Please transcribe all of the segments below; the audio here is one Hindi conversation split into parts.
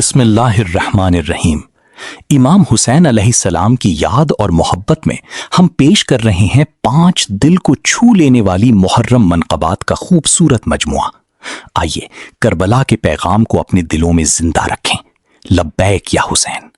बिस्मिल्लाहिर्रहमानिर्रहीम। इमाम हुसैन अलैहिस्सलाम की याद और मोहब्बत में हम पेश कर रहे हैं 5 दिल को छू लेने वाली मुहर्रम मनक़बात का खूबसूरत मजमुआ। आइए करबला के पैगाम को अपने दिलों में जिंदा रखें। लब्बैक या हुसैन।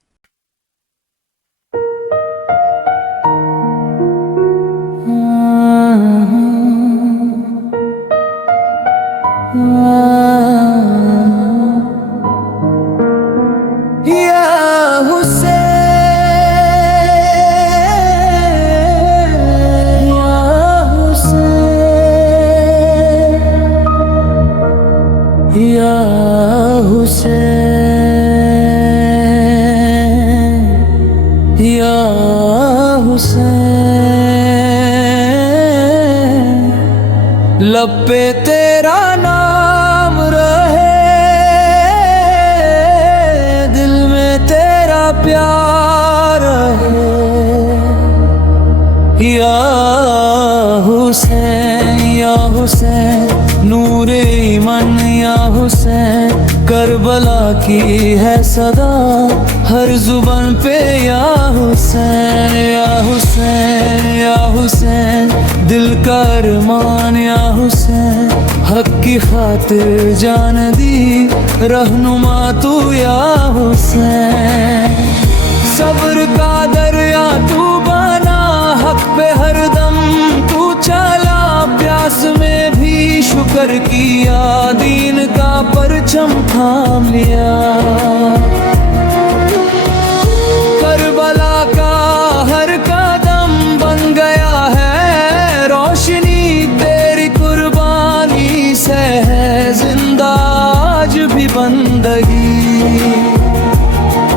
लब पे तेरा नाम रहे, दिल में तेरा प्यार रहे। या हुसैन या हुसैन नूरे ईमान या हुसैन, करबला की है सदा हर जुबान पे। या हुसैन या हुसैन या हुसैन दिल का अरमान। या हुसैन हक की खातिर जान दी रहनुमा तू। या हुसैन सब्र का दरिया तू बना, हक पे हरदम तू चला। प्यास में भी शुक्र किया, दीन का परचम थाम लिया। करबला का हर कदम बन गया है रोशनी, तेरी कुर्बानी से है जिंदा आज भी बंदगी।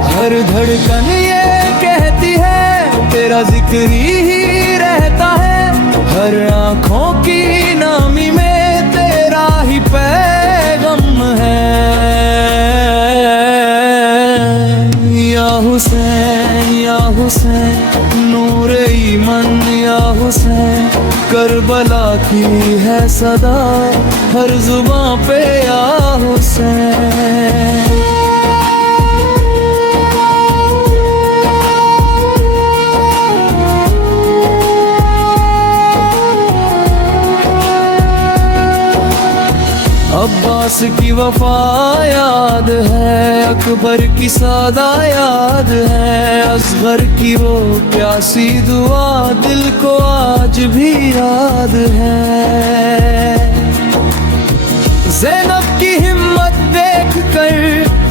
हर धड़कन ये कहती है तेरा जिक्र ही रहता है, हर आँखों की नामी में तेरा ही पैगाम है। या हुसैन या हुसैन नूरे ईमान। या हुसैन करबला की है सदा हर जुबां पे। या हुसैन अब्बास की वफा याद है, अकबर की सादा याद है, असगर की वो प्यासी दुआ दिल को आज भी याद है। ज़ैनब की हिम्मत देख कर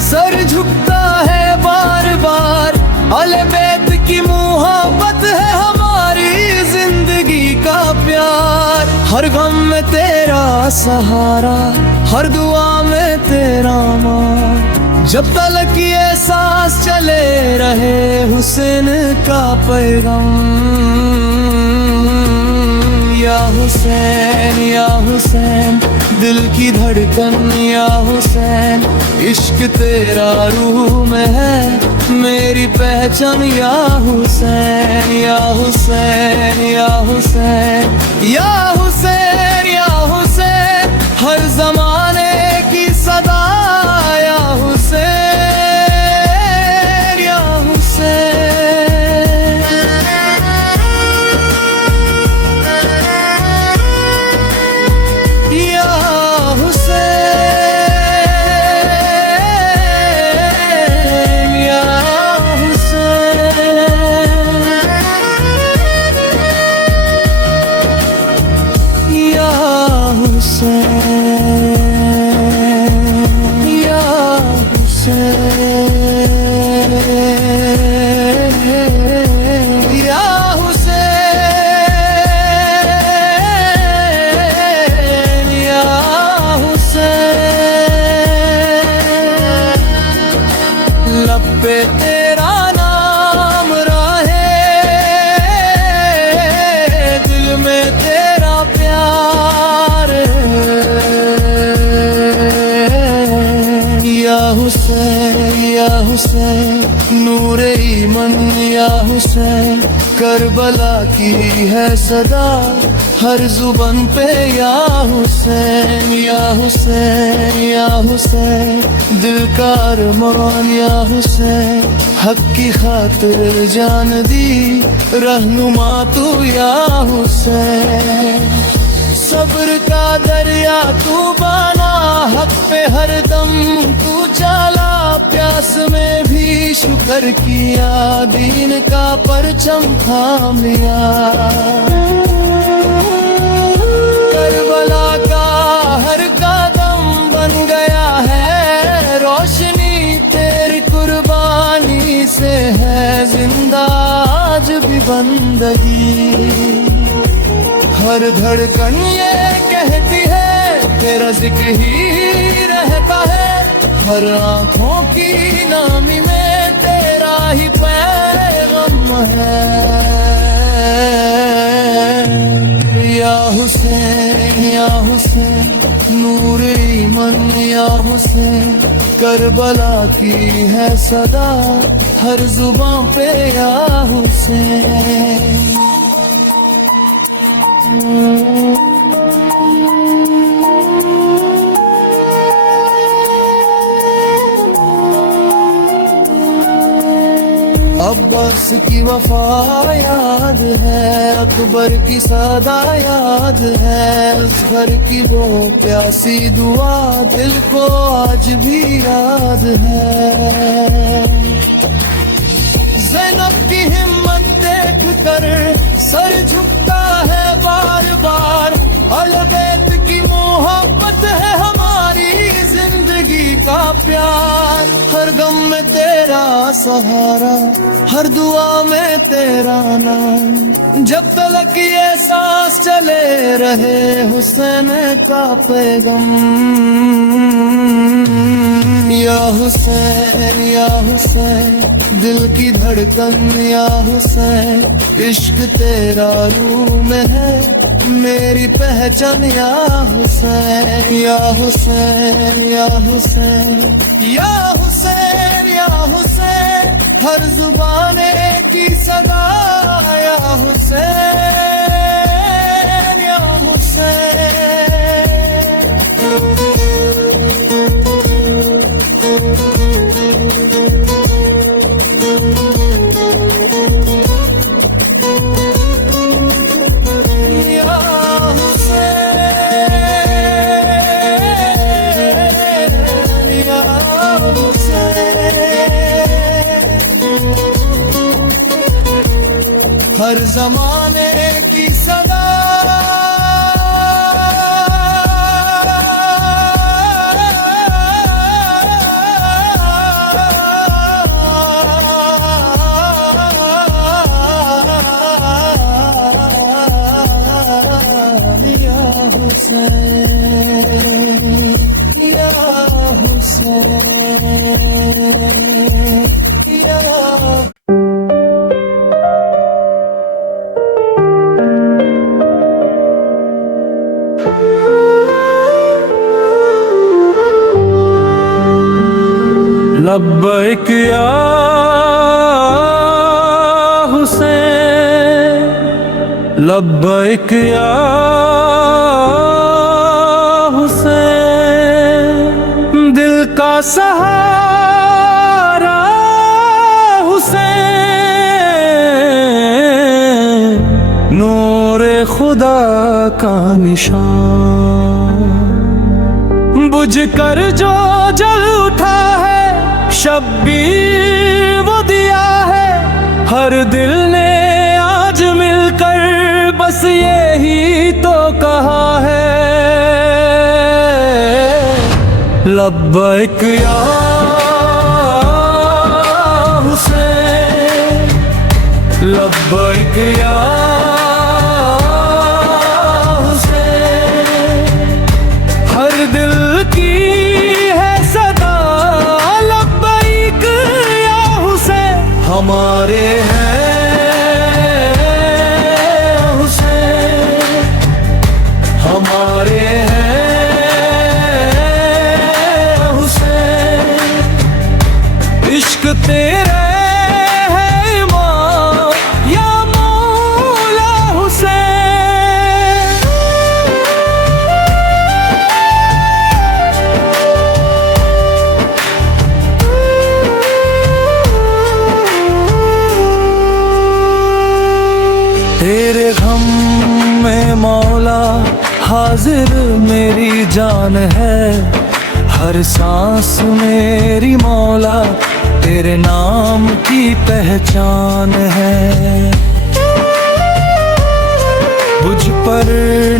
सर झुकता है बार बार, अहले बैत की मोहब्बत है हमारी जिंदगी का प्यार। हर गम में तेरा सहारा, हर दुआ में तेरा मान, जब तलक ये सांस चले रहे हुसैन का पैगाम। या हुसैन या हुसैन दिल की धड़कन। या हुसैन इश्क तेरा रूह में है मेरी पहचान। या हुसैन या हुसैन या हुसैन या हुसैन या हुसैन हर जमाने की सदा। या हुसैन या हुसैन या हुसैन या हुसैन या हुसैन या लब पे तेरा नाम रहे, दिल में तेरा प्यार। या हुसैन हुसैन या हुसैन नूरे ईमान या हुसैन करबला की है सदा हर जुबान पे या हुसैन या हुसैन या हुसैन दिल का अरमान या हुसैन हक की खातिर जान दी रहनुमा तू या हुसैन सब्र का दरिया तू बना हक पे हर दम तू चला प्यास में भी शुक्र किया दीन का परचम थाम लिया करबला का हर कदम बन गया है रोशनी तेरी कुर्बानी से है जिंदा आज भी बंदगी हर धड़कन ये कहती है तेरा जिक्र ही रहता है हर आँखों की नामी में तेरा ही पैगाम है या हुसैन नूर ईमान या हुसैन करबला की है सदा हर जुबान पे या हुसैन अब्बास की वफा याद है अकबर की सदा याद है असगर की वो प्यासी दुआ दिल को आज भी याद है ज़ैनब की हिम्मत देख कर सर झुकता है बार बार अल-बैत की मोहब्बत है हमारी जिंदगी का प्यार हर गम में तेरा सहारा हर दुआ में तेरा नाम जब तलक ये सांस चले रहे हुसैन का पैगम या हुसैन दिल की धड़कन या हुसैन इश्क तेरा रूह में है मेरी पहचान या हुसैन या हुसैन या हुसैन या हुसैन या हुसैन हर जुबाने की सदा या हुसैन या हुसैन हर जमाने की सदा या हुसैन या हुसैन या लब्बैक या हुसैन लब्बैक या हुसैन दिल का सहारा हुसैन नूरे खुदा का निशान बुझ कर जो जल उठा है शब्बीर वो दिया है हर दिल ने आज मिलकर बस यही तो कहा है लब्बैक या हुसैन लब्बैक या हुसैन हर दिल की हमारे हैं हुसैन हमारे हैं हुसैन इश्क तेरे है इमाम या मौला हुसैन। तेरे गम में मौला हाजिर मेरी जान है, हर सांस मेरी मौला तेरे नाम की पहचान है। मुझ पर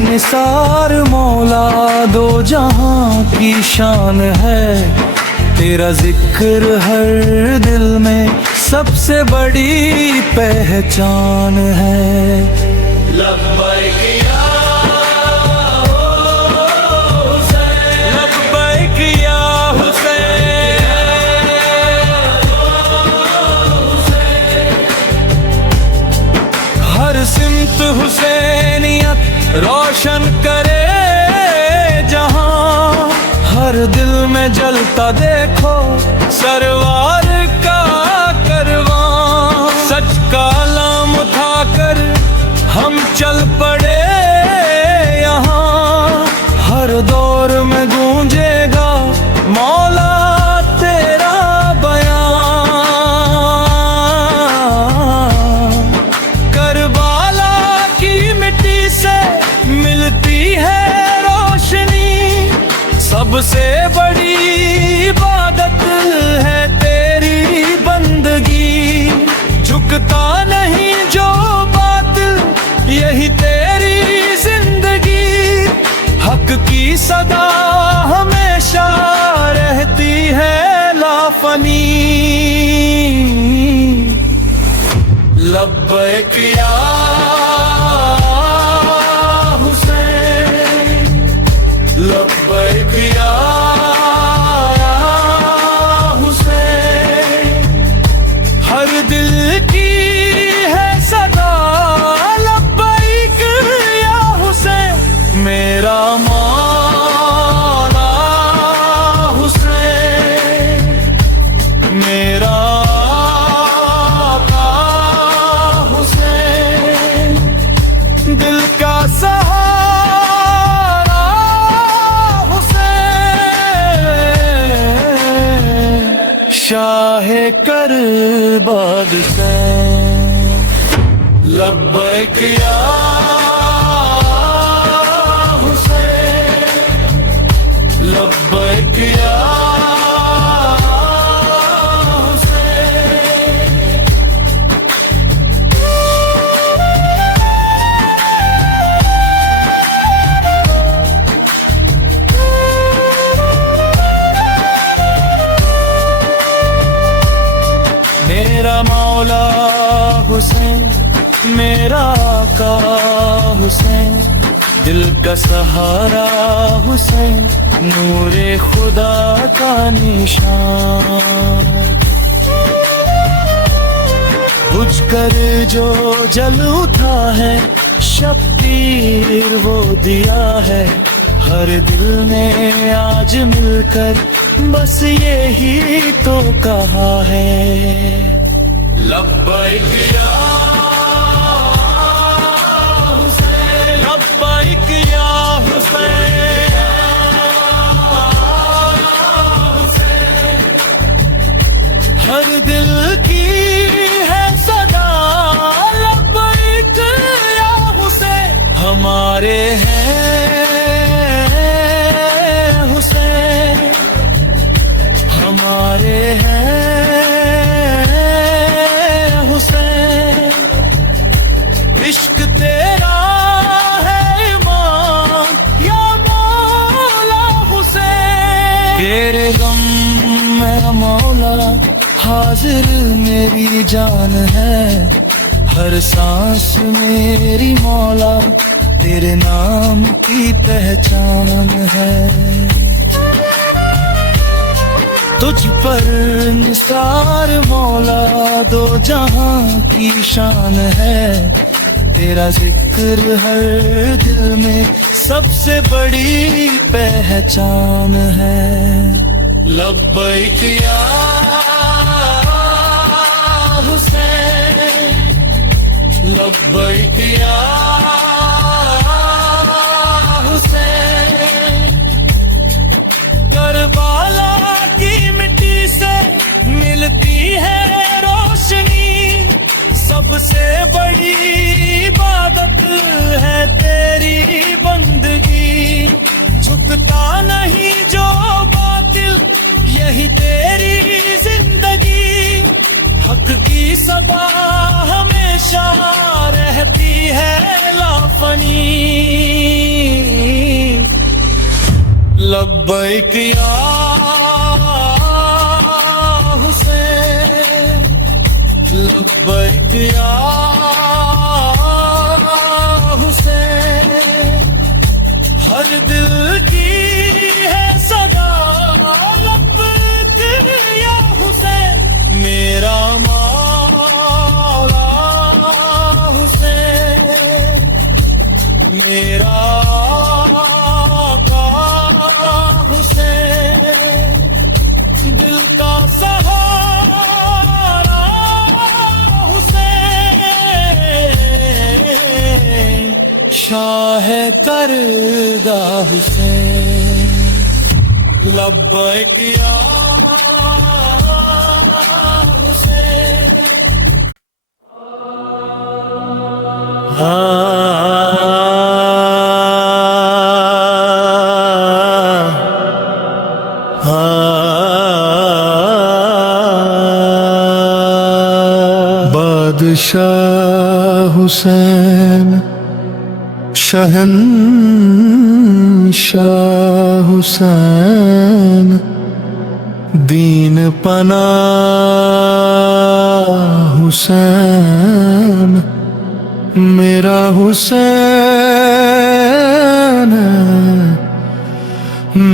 निसार मौला दो जहां की शान है, तेरा जिक्र हर दिल में सबसे बड़ी पहचान है। लब्बैक या हुसैन, लब्बैक या हुसैन। हर सिमत हुसैनियत रोशन करे जहां, हर दिल में जलता देखो सरवार का करवां। सच का लाम उठाकर हम चल पड़े यहाँ, हर दौर में गूंजेगा मौला तेरा बयान। करबला की मिट्टी से मिलती है रोशनी, सबसे बड़ी इबादत है तेरी बंदगी। झुकता नहीं जो बातिल, यही तेरी जिंदगी। हक की सदा हमेशा रहती है लाफनी। लब्बैक या हुसैन, लब्बैक या हुसैन। हर दिल की है सदा लब्बैक या हुसैन, मेरा मौला हुसैन, मेरा आका हुसैन। दिल का सहारा हुसैन, शाहे करबला हुसैन। लब्बैक या हुसैन, लब्बैक या हुसैन। मेरा मौला हुसैन, मेरा आका हुसैन। दिल का सहारा हुसैन, नूरे खुदा का निशान। बुझ कर जो जल उठा है, शब्बीर वो दिया है। हर दिल ने आज मिलकर बस यही तो कहा है। लब्बैक या हुसैन, लब्बैक या हुसैन। हर दिल की है सदा लब्बैक या हुसैन, हमारे हैं हुसैन, हमारे हैं हुसैन। इश्क तेरा है इमाम या मौला हुसैन। तेरे गम में मौला हाजिर मेरी जान है, हर सांस मेरी मौला तेरे नाम की पहचान है। तुझ पर निसार मौला दो जहां की शान है, तेरा जिक्र हर दिल में सबसे बड़ी पहचान है। लब्बैक या लब्बैक या हुसैन। करबला की मिट्टी से मिलती है रोशनी, सबसे बड़ी इबादत है तेरी बंदगी। झुकता नहीं जो बातिल, यही तेरी जिंदगी। हक की सदा हमेशा रहती है लाफनी। लब्बैक या हुसैन, लब्बैक या हुसैन। हर दिल की है सदा लब्बैक या हुसैन। मेरा मौला हुसैन, मेरा आका हुसैन। दिल का सहारा हुसैन, शाह करदा हुसैन। लब्बैक या हुसैन। बादशाह हुसैन, शहंशाह हुसैन। दीन पना हुसैन, मेरा हुसैन,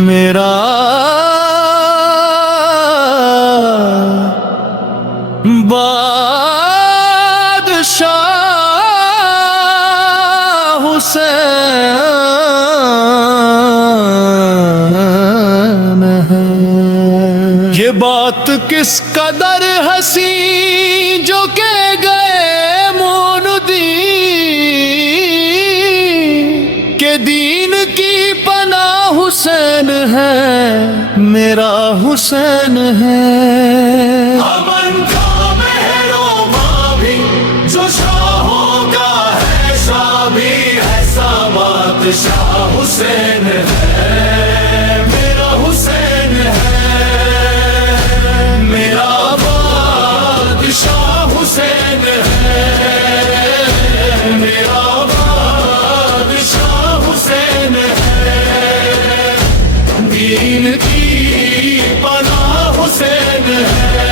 मेरा बादशाह हुसैन है। ये बात किस कदर हसी जो के गए मोनुद्दीन, के दीन की पना हुसैन है, मेरा हुसैन है। अमन का महरो माँ भी जो शाहों का है, शाह भी ऐसा बादशाह हुसैन है, मेरा हुसैन है। मेरा बादशाह हुसैन है, मेरा बादशाह हुसैन है। दीन की पनाह हुसैन है,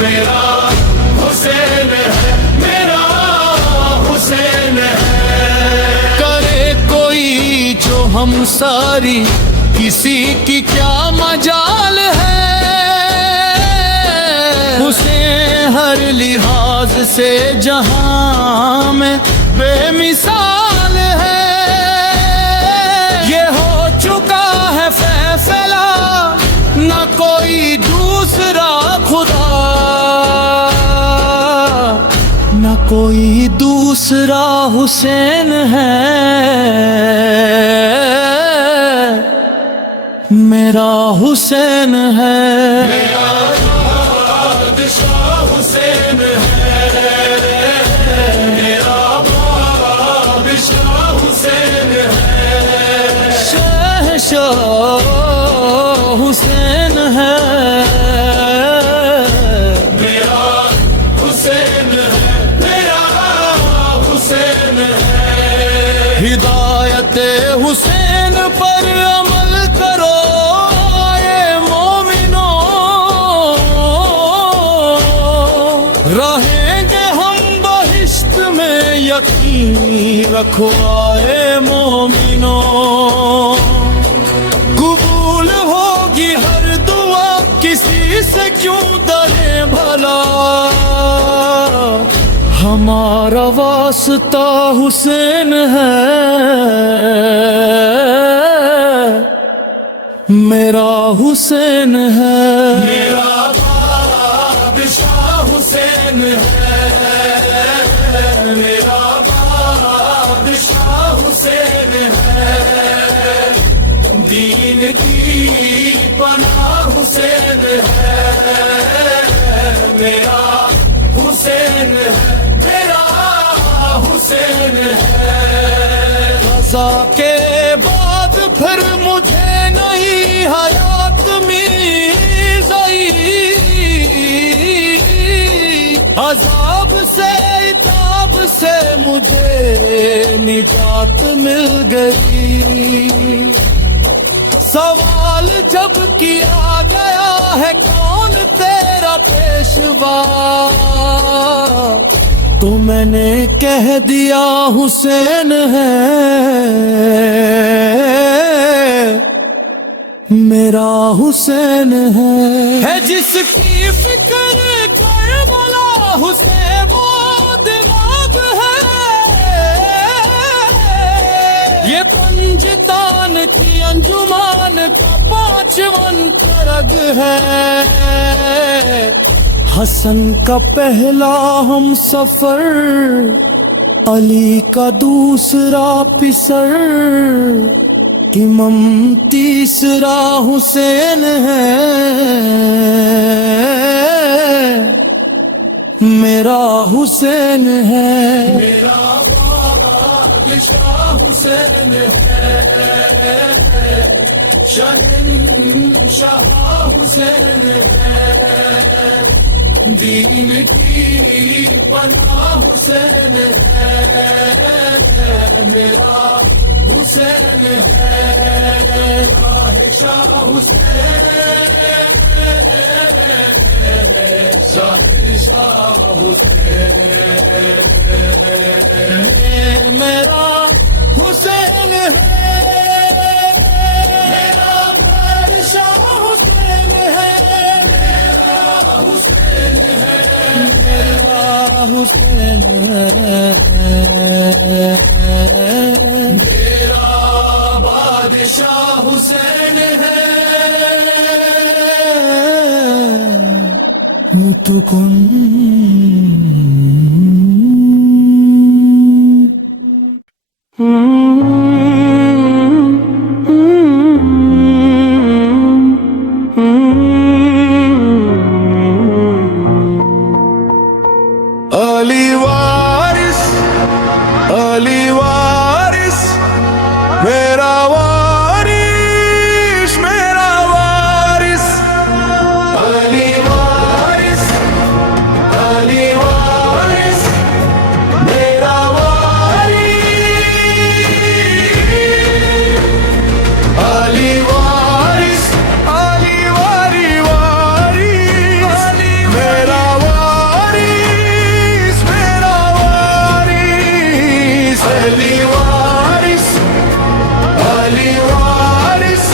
मेरा हुसैन है, मेरा हुसैन है। करे कोई जो हम सारी, किसी की क्या मजाल है। हुसैन हर लिहाज से जहां में बेमिसाल है। ये हो चुका है फैसला, न कोई दूसरा खुदा, न कोई दूसरा हुसैन है, मेरा हुसैन है। मेरा बादशाह हुसैन है, मेरा बादशाह हुसैन है। शहंशाह हुसैन है, मेरा हुसैन है, मेरा हुसैन है। हिदायत हुसैन पर अमल करो आए मोमिनो, रहेंगे हम बहिश्त में यकीन रखो आए मोमिनो। कबूल होगी हर दुआ, किसी से क्यों डरे भला। हमारा वास्ता हुसैन है, मेरा हुसैन है। मेरा बादशाह हुसैन है, अज़ाब से इताब से मुझे निजात मिल गई। सवाल जब किया गया है कौन तेरा पेशवा, तो मैंने कह दिया हुसैन है मेरा हुसैन है जिसकी फिक्र करबला हुसैन वो दिमाग है। ये पंजतान की अंजुमान का 5वन करग है। हसन का पहला हम सफर, अली का दूसरा पिसर, इमाम तीसरा हुसैन है मेरा हुसैन है। मेरा बादशाह हुसैन है, शहंशाह हुसैन है, दीन की पनाह हुसैन है मेरा हुसैन है। बादशाह हुसैन शहंशाह हुसैन मेरा हुसैन है। मेरा बादशाह हुसैन है, मेरा हुसैन है, मेरा हुसैन है, मेरा बादशाह हुसैन है। तू कौन अली वारिस, अली वारिस, मेरा वारिस, मेरा वारिस, अली वारिस, अली वारिस, मेरा वारिस, अली वारिस, अली वारी वारिस, मेरा वारिस, मेरा वारिस, अली वारिस, अली वारिस,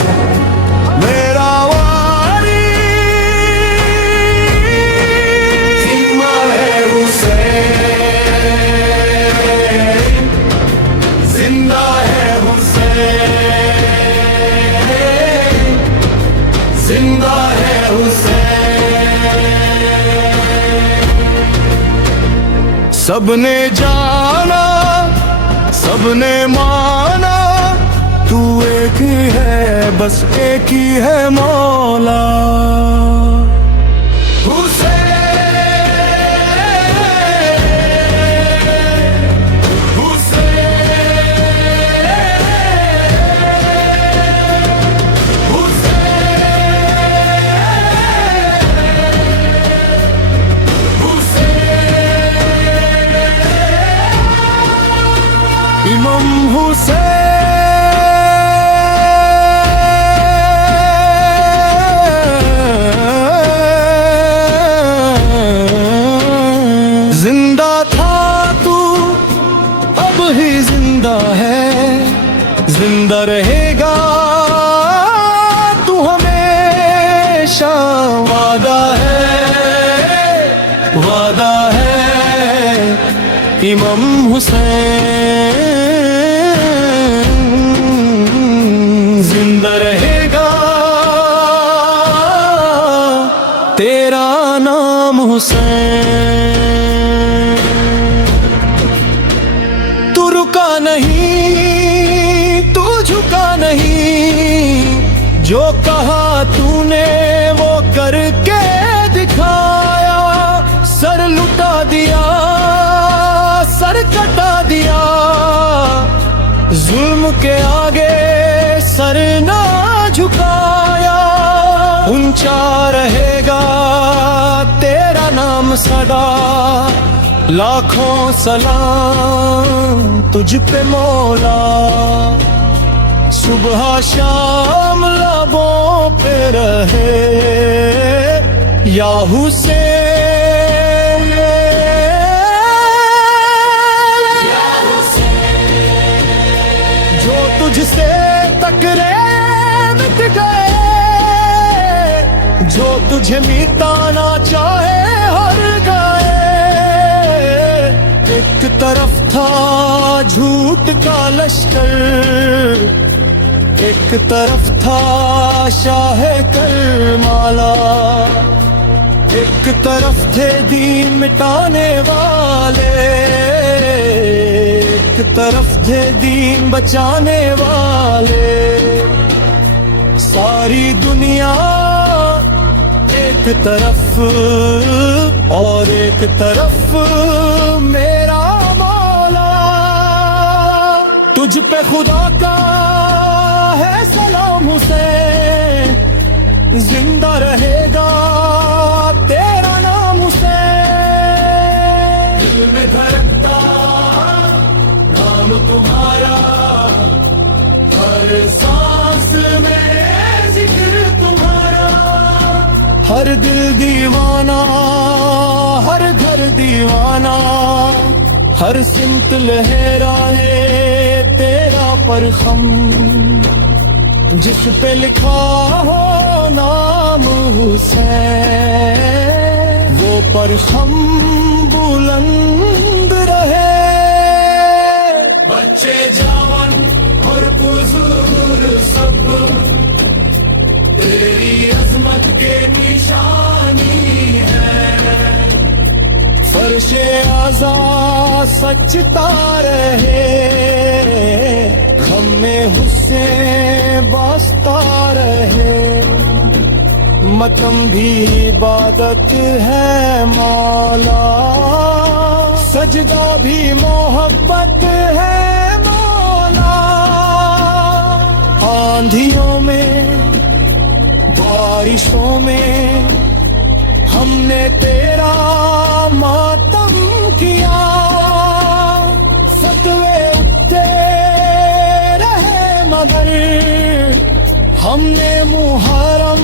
मेरा वारिस। जिम्मा है हुसैन, जिंदा है हुसैन, जिंदा है हुसैन। सबने जाना, सबने माना, तू एक ही है, बस एक ही है मौला। हुसैन, हुसैन, हुसैन, इमाम हुसैन, जिंदा था तू अब ही जिंदा है, जिंदा रहेगा तू हमेशा। वादा है, वादा है, इमाम हुसैन जिंदा रहेगा, तेरा नाम हुसैन। तू रुका नहीं, तू झुका नहीं, जो कहा तूने वो करके दिखाया। सर लुटा दिया, सर कटा दिया, जुल्म के आगे सर ना झुकाया। ऊंचा रहेगा तेरा नाम सदा, लाखों सलाम तुझ पे मौला, सुबह शाम लबों पे रहे या हुसैन, जो तुझसे टकरे मिट गए, जो तुझे मिटाना चाहे हर गए। एक तरफ था झूठ का लश्कर, एक तरफ था शाह करमाला, एक तरफ थे दीन मिटाने वाले, एक तरफ थे दीन बचाने वाले। सारी दुनिया एक तरफ और एक तरफ मेरा मौला, तुझ पे खुदा का है सलाम हुसैन, जिंदा रहेगा तेरा नाम हुसैन। दिल में धड़कता नाम तुम्हारा, हर सांस में जिक्र तुम्हारा, हर दिल दीवाना हर घर दीवाना, हर सिमत लहराए तेरा परखम, जिस पे लिखा हो नाम हुसैन, वो परखम बुलंद रहे। बच्चे जवान और बुजुर्ग सब तेरी अजमत के निशानी है, फर्शे आज़ाद सचता रहे, हमें हुस्से बास्ता रहे। मतम भी इबादत है मौला, सजदा भी मोहब्बत है मौला। आंधियों में बारिशों में हमने तेरा मातम किया, फतवे उठते रहे मगर हमने मुहर्रम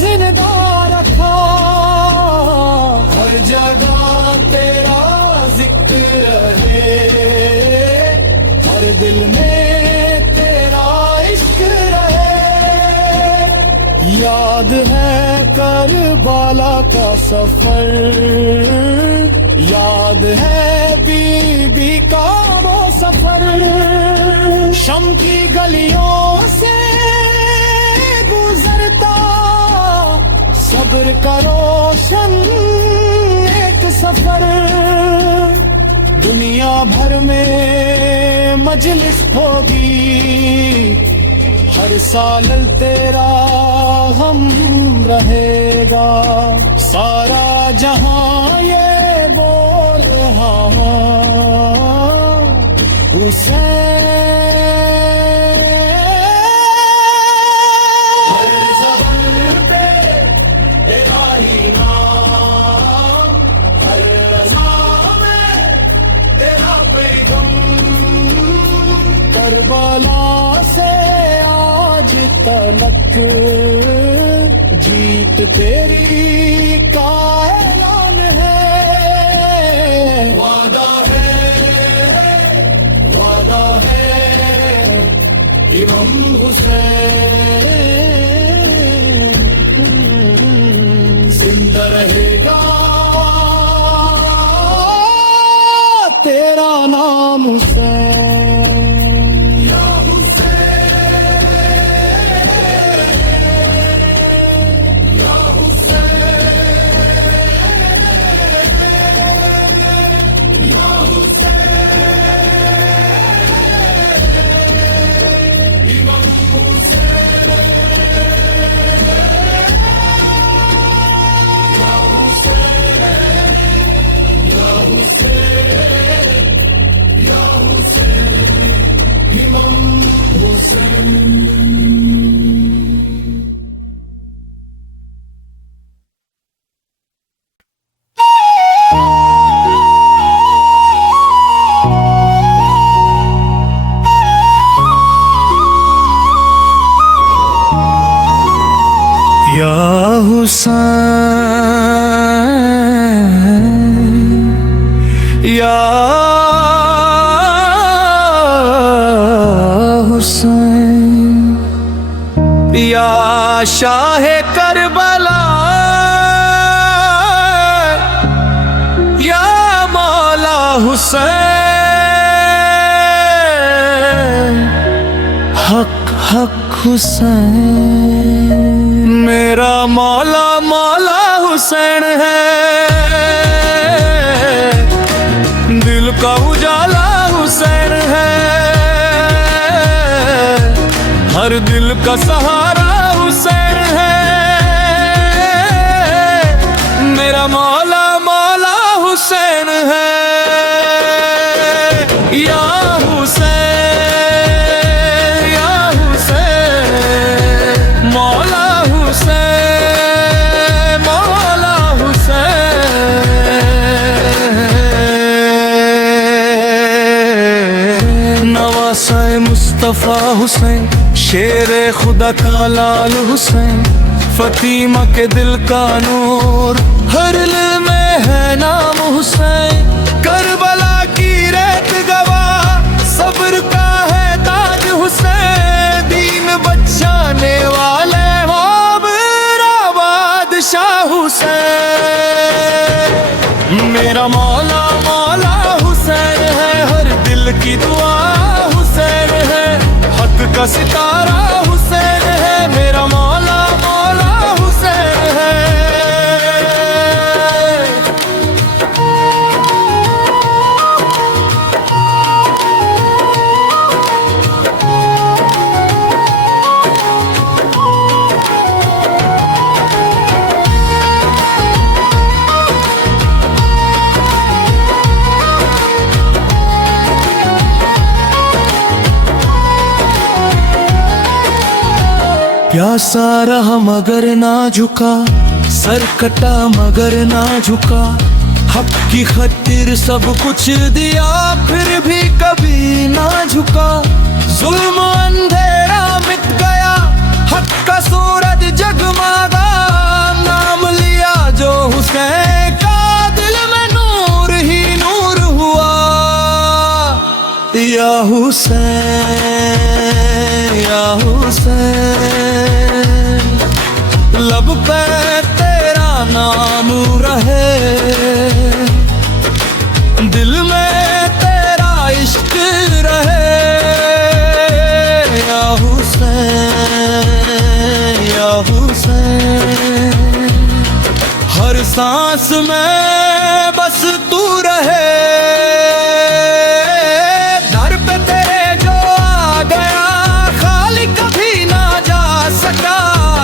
जिंदा रखा। हर जगह तेरा जिक्र रहे, हर दिल में तेरा इश्क रहे। याद है करबला का सफर, याद है बीबी का वो सफर, शम की गलियों से गुजरता सब्र का रोशन एक सफर। दुनिया भर में मजलिस होगी, हर साल तेरा हम रहेगा। सारा जहां ये बोल रहा हुसैन, तेरा ही नाम, हर रज़ा में तेरा पैगम। करबला से आज तलक जीत तेरी का ऐलान है। वादा है इमाम हुसैन, जिंदा रहेगा तेरा नाम हुसैन। या हुसैन, या हुसैन, या हुसैन, इमाम हुसैन, या हुसैन, या हुसैन, या हुसैन, इमाम हुसैन। हुसैन या हुसैन या शाहे करबला या मौला हुसैन हक हक हुसैन मेरा मौला मौला हुसैन है दिल का उजाला हुसैन है हर दिल का सहारा हुसैन है मेरा मौला मौला हुसैन है या हुसैन या हुसैन मौला हुसैन मौला हुसैन नवासाए मुस्तफ़ा हुसैन शेरे खुदा का लाल हुसैन फतीमा के दिल का नूर हर दिल में है नाम हुसैन करबला की रेत गवा सब्र का है ताज हुसैन दीन बचाने वाले बाबरा बादशाह हुसैन मेरा मौला मौला हुसैन है हर दिल की दुआ हुसैन है हक का सितारा हुसैन है मेरा मौला मौला हुसैन है प्यासा रहा मगर ना झुका सर कटा मगर ना झुका हक की खातिर सब कुछ दिया फिर भी कभी ना झुका जुल्म अंधेरा मिट गया हक का सूरज जगमगा नाम लिया जो हुसैन का दिल में नूर ही नूर हुआ या हुसैन या हुसैन लब पे तेरा नाम रहे दिल में तेरा इश्क रहे या हुसैन या हुसैन हर सांस में बस तू रहे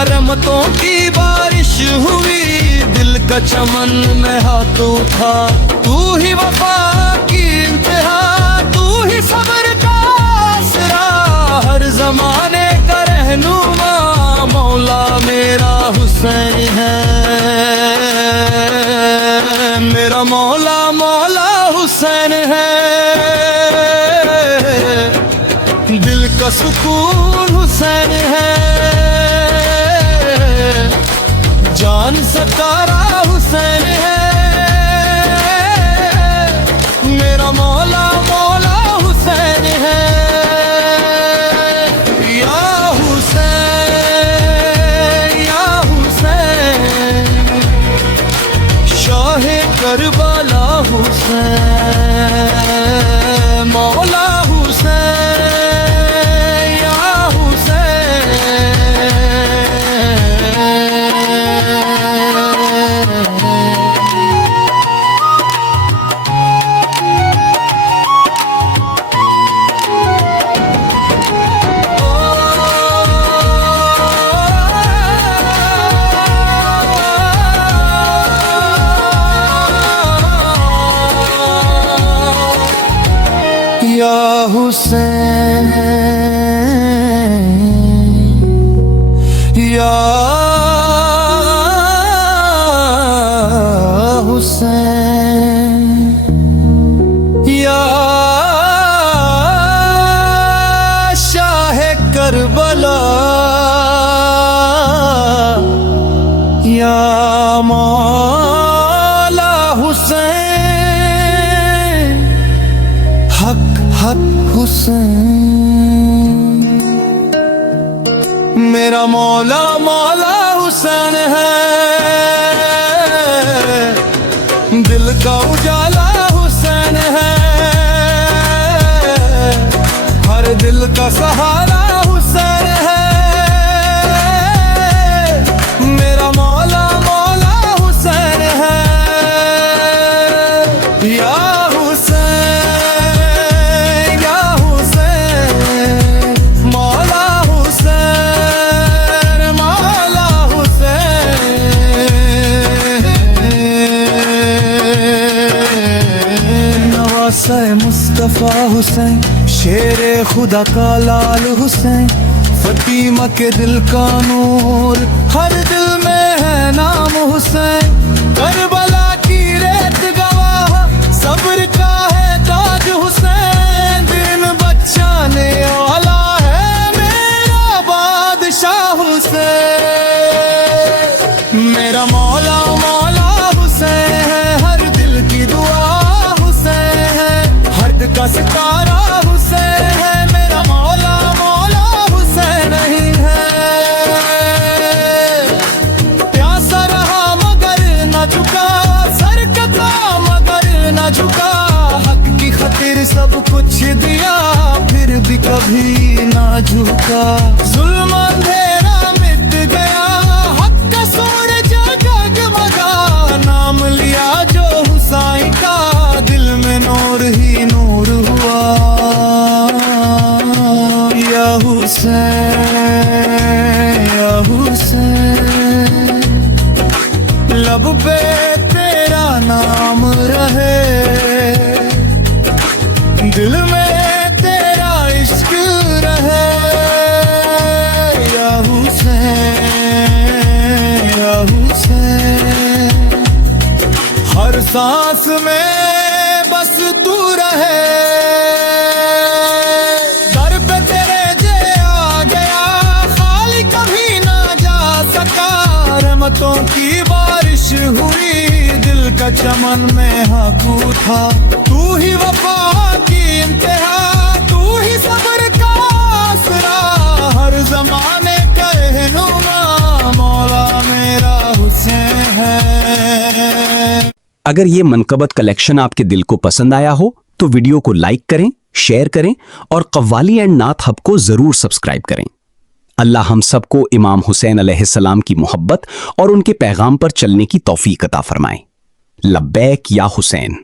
रहमतों की बारिश हुई दिल का चमन में हाथों था तू ही वफा की इंतहा तू ही सब्र का आसरा हर जमाने का रहनुमा मौला मेरा हुसैन है मेरा मौला मौला हुसैन है दिल का सुकून हुसैन है जान सतारा हुसैन है मेरा मौला मौला हुसैन है या हुसैन या हुसैन शाहे करबला हुसैन मौला हुसैन या हुसैन या हुसैन या शाहे करबला या मौला हुसैन, हक हक हुसैन। मेरा मौला मौला हुसैन है, दिल का उजाला हुसैन है, हर दिल का सहारा हुसैन है। मेरा मौला मौला हुसैन है, या हुसैन या हुसैन, मौला हुसैन मौला हुसैन। नवासा मुस्तफा हुसैन, शेरे खुदा का लाल हुसैन, फतीमा के दिल का नूर, हर दिल में है नाम हुसैन। करबला की रेत गवाह, सब्र का है ताज हुसैन, दिन बचाने वाला है मेरा बादशाह हुसैन। मेरा मौला मौला हुसैन है, हर दिल की दुआ हुसैन है, हद का सितारा हुसैन है। मेरा मौला मौला हुसैन नहीं है, प्यासा रहा मगर न झुका, सर कटा मगर न झुका, हक की खातिर सब कुछ दिया, फिर भी कभी ना झुका। जुल्म अंधेरा मिट गया, हक का सूरज जगमगा, नाम लिया जो हुसैन का, दिल में नूर ही नूर हुआ। या हुसैन या हुसैन, लब पे तेरा नाम रहे, दिल में तेरा इश्क रहे। या हुसैन या हुसैन, हर सांस में बस तू रहे, दर पे तेरे जे आ गया, खाली कभी ना जा सका। रहमतों की बारिश हुई, दिल का चमन में हक उठा, तू ही वफा की इंतहा, तू ही सब्र का आसरा, हर जमाने का रहनुमा, मौला मेरा हुसैन है। अगर ये मनकबत कलेक्शन आपके दिल को पसंद आया हो तो वीडियो को लाइक करें, शेयर करें और कव्वाली एंड नात हब को जरूर सब्सक्राइब करें। अल्लाह हम सबको इमाम हुसैन अलैहिस्सलाम की मोहब्बत और उनके पैगाम पर चलने की तौफीक अता फरमाए। लब्बैक या हुसैन।